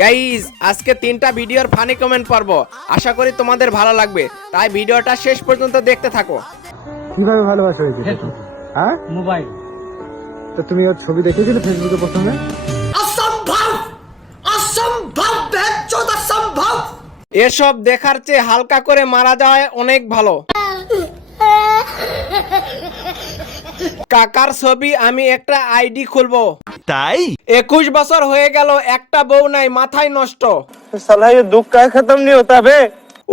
Guys আজকে 3টা ভিডিওর ফানি কমেন্ট পড়ব, আশা করি তোমাদের ভালো লাগবে, তাই ভিডিওটা শেষ পর্যন্ত দেখতে থাকো। কিভাবে ভালোবাসা হয়েছে? হ্যাঁ, মোবাইল। তো তুমি ওর ছবি দেখেছিলে ফেসবুকে প্রথমে? असंभव असंभव बेचौद असंभव। এসব দেখার চেয়ে হালকা করে মারা যাওয়ায় অনেক ভালো। কাকার ছবি আমি একটা আইডি খুলবো। তাই 21 বছর হয়ে গেল, একটা বউ নাই, মাথায় নষ্ট। साला ये दुख का खत्म नहीं होता बे।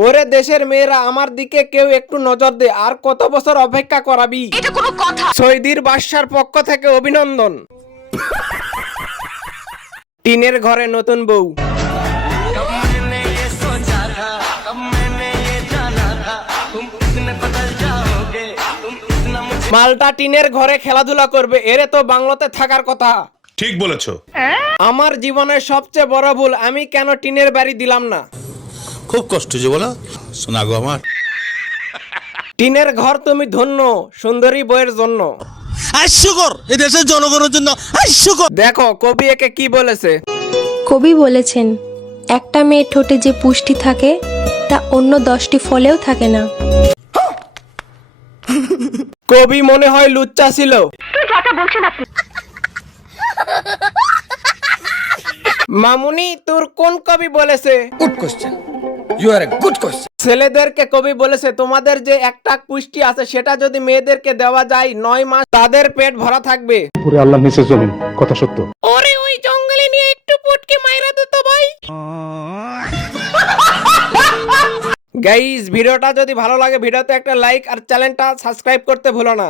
ওরে দেশের মেয়েরা, আমার দিকে কেউ একটু নজর দে, আর কত বছর অপেক্ষা করাবি? এটা কোনো কথা? সৌদির বাদশার পক্ষ থেকে অভিনন্দন। টিনের ঘরে নতুন বউ। মালটা টিনের ঘরে খেলাধুলা করবে, এরে তো বাংলাতে থাকার কথা। ঠিক বলেছো। আমার জীবনের সবচেয়ে বড় ভুল, আমি কেন টিনের বাড়ি দিলাম না। খুব কষ্ট যে বলো, শোনা গো আমার। টিনের ঘর তুমি ধন্য, সুন্দরী বইয়ের জন্য। হাস্যকর, এই দেশের জনগণের জন্য হাস্যকর। দেখো কবি একে কি বলেছে। কবি বলেছেন, একটা মেয়ের ঠোঁটে যে পুষ্টি থাকে তা অন্য 10টি ফলেও থাকে না। কবি মনে হয় লুচ্চা ছিল। মামুনি তোর কোন কবি বলেছে? Good question, you are a good question. ছেলেদেরকে কবি বলেছে, তোমাদের যে একটা পুষ্টি আছে সেটা যদি মেয়েদেরকে দেওয়া যায় 9 মাস তাদের পেট ভরা থাকবে। পুরো আল্লাহ নিচে জমিন, কথা সত্য। ওরে ওই জঙ্গলে নিয়ে একটু পুটকে মাইরা দিত ভাই। গাইস ভিডিওটা যদি ভালো লাগে ভিডিওতে একটা লাইক আর চ্যানেলটা সাবস্ক্রাইব করতে ভুলো না।